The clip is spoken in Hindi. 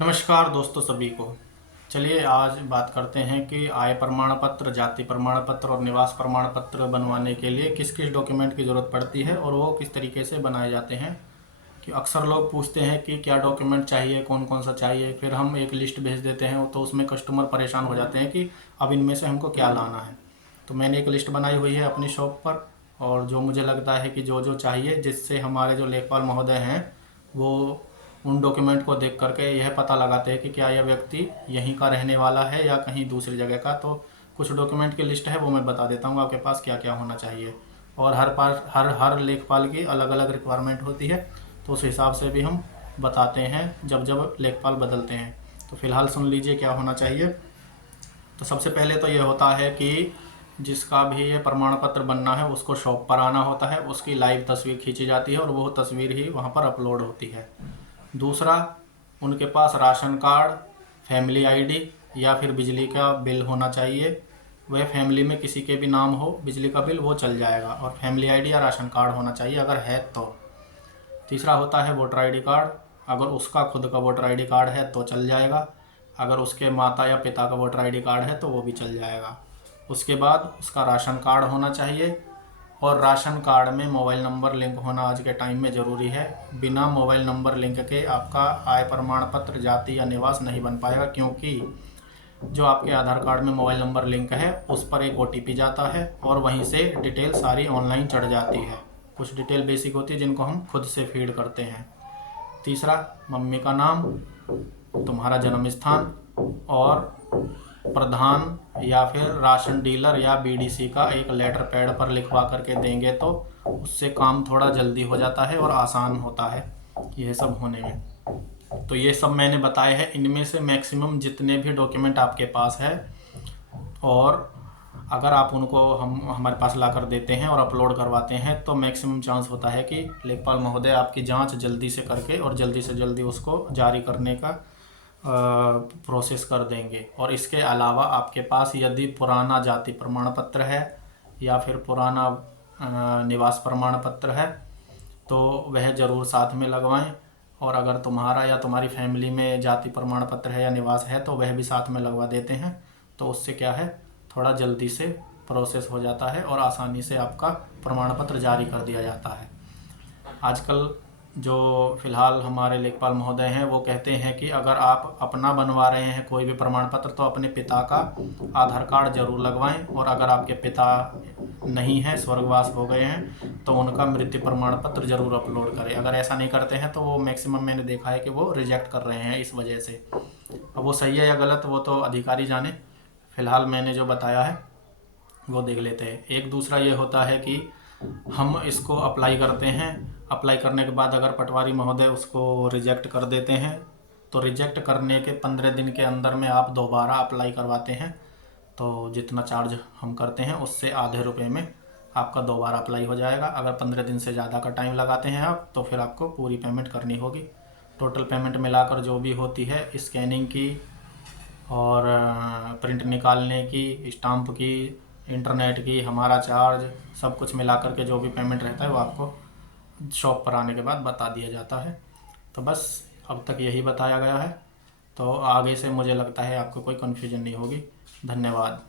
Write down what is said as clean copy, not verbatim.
नमस्कार दोस्तों सभी को। चलिए आज बात करते हैं कि आय प्रमाण पत्र, जाति प्रमाण पत्र और निवास प्रमाण पत्र बनवाने के लिए किस किस डॉक्यूमेंट की ज़रूरत पड़ती है और वो किस तरीके से बनाए जाते हैं। कि अक्सर लोग पूछते हैं कि क्या डॉक्यूमेंट चाहिए, कौन कौन सा चाहिए, फिर हम एक लिस्ट भेज देते हैं तो उसमें कस्टमर परेशान हो जाते हैं कि अब इनमें से हमको क्या लाना है। तो मैंने एक लिस्ट बनाई हुई है अपनी शॉप पर, और जो मुझे लगता है कि जो जो चाहिए, जिससे हमारे जो लेखपाल महोदय हैं वो उन डॉक्यूमेंट को देख करके यह पता लगाते हैं कि क्या यह व्यक्ति यहीं का रहने वाला है या कहीं दूसरी जगह का। तो कुछ डॉक्यूमेंट की लिस्ट है, वो मैं बता देता हूँ आपके पास क्या क्या होना चाहिए। और हर लेखपाल की अलग अलग रिक्वायरमेंट होती है, तो उस हिसाब से भी हम बताते हैं जब जब लेखपाल बदलते हैं। तो फिलहाल सुन लीजिए क्या होना चाहिए। तो सबसे पहले तो ये होता है कि जिसका भी ये प्रमाण पत्र बनना है उसको शॉप पर आना होता है, उसकी लाइव तस्वीर खींची जाती है और वो तस्वीर ही वहाँ पर अपलोड होती है। दूसरा, उनके पास राशन कार्ड, फैमिली आईडी या फिर बिजली का बिल होना चाहिए। वह फैमिली में किसी के भी नाम हो बिजली का बिल वो चल जाएगा, और फैमिली आईडी या राशन कार्ड होना चाहिए अगर है तो। तीसरा होता है वोटर आईडी कार्ड। अगर उसका खुद का वोटर आईडी कार्ड है तो चल जाएगा, अगर उसके माता या पिता का वोटर आईडी कार्ड है तो वो भी चल जाएगा। उसके बाद उसका राशन कार्ड होना चाहिए, और राशन कार्ड में मोबाइल नंबर लिंक होना आज के टाइम में ज़रूरी है। बिना मोबाइल नंबर लिंक के आपका आय प्रमाण पत्र, जाति या निवास नहीं बन पाएगा, क्योंकि जो आपके आधार कार्ड में मोबाइल नंबर लिंक है उस पर एक ओटीपी जाता है और वहीं से डिटेल सारी ऑनलाइन चढ़ जाती है। कुछ डिटेल बेसिक होती है जिनको हम खुद से फीड करते हैं। तीसरा, मम्मी का नाम, तुम्हारा जन्म स्थान, और प्रधान या फिर राशन डीलर या बीडीसी का एक लेटर पैड पर लिखवा करके देंगे तो उससे काम थोड़ा जल्दी हो जाता है और आसान होता है यह सब होने में। तो ये सब मैंने बताए हैं, इनमें से मैक्सिमम जितने भी डॉक्यूमेंट आपके पास है, और अगर आप उनको हमारे पास ला कर देते हैं और अपलोड करवाते हैं तो मैक्सिमम चांस होता है कि लेखपाल महोदय आपकी जांच जल्दी से करके और जल्दी से जल्दी उसको जारी करने का प्रोसेस कर देंगे। और इसके अलावा आपके पास यदि पुराना जाति प्रमाण पत्र है या फिर पुराना निवास प्रमाण पत्र है तो वह ज़रूर साथ में लगवाएं। और अगर तुम्हारा या तुम्हारी फैमिली में जाति प्रमाण पत्र है या निवास है तो वह भी साथ में लगवा देते हैं, तो उससे क्या है, थोड़ा जल्दी से प्रोसेस हो जाता है और आसानी से आपका प्रमाण पत्र जारी कर दिया जाता है। आजकल जो फ़िलहाल हमारे लेखपाल महोदय हैं वो कहते हैं कि अगर आप अपना बनवा रहे हैं कोई भी प्रमाण पत्र तो अपने पिता का आधार कार्ड ज़रूर लगवाएं, और अगर आपके पिता नहीं हैं, स्वर्गवास हो गए हैं, तो उनका मृत्यु प्रमाण पत्र ज़रूर अपलोड करें। अगर ऐसा नहीं करते हैं तो वो मैक्सिमम मैंने देखा है कि वो रिजेक्ट कर रहे हैं इस वजह से। अब वो सही है या गलत वो तो अधिकारी जाने, फ़िलहाल मैंने जो बताया है वो देख लेते हैं। एक दूसरा ये होता है कि हम इसको अप्लाई करते हैं, अप्लाई करने के बाद अगर पटवारी महोदय उसको रिजेक्ट कर देते हैं तो रिजेक्ट करने के 15 दिन के अंदर में आप दोबारा अप्लाई करवाते हैं तो जितना चार्ज हम करते हैं उससे आधे रुपये में आपका दोबारा अप्लाई हो जाएगा। अगर 15 दिन से ज़्यादा का टाइम लगाते हैं आप तो फिर आपको पूरी पेमेंट करनी होगी। टोटल पेमेंट मिलाकर जो भी होती है, स्कैनिंग की और प्रिंट निकालने की, स्टाम्प की, इंटरनेट की, हमारा चार्ज, सब कुछ मिला कर के जो भी पेमेंट रहता है वो आपको शॉप पर आने के बाद बता दिया जाता है। तो बस अब तक यही बताया गया है, तो आगे से मुझे लगता है आपको कोई कन्फ्यूजन नहीं होगी। धन्यवाद।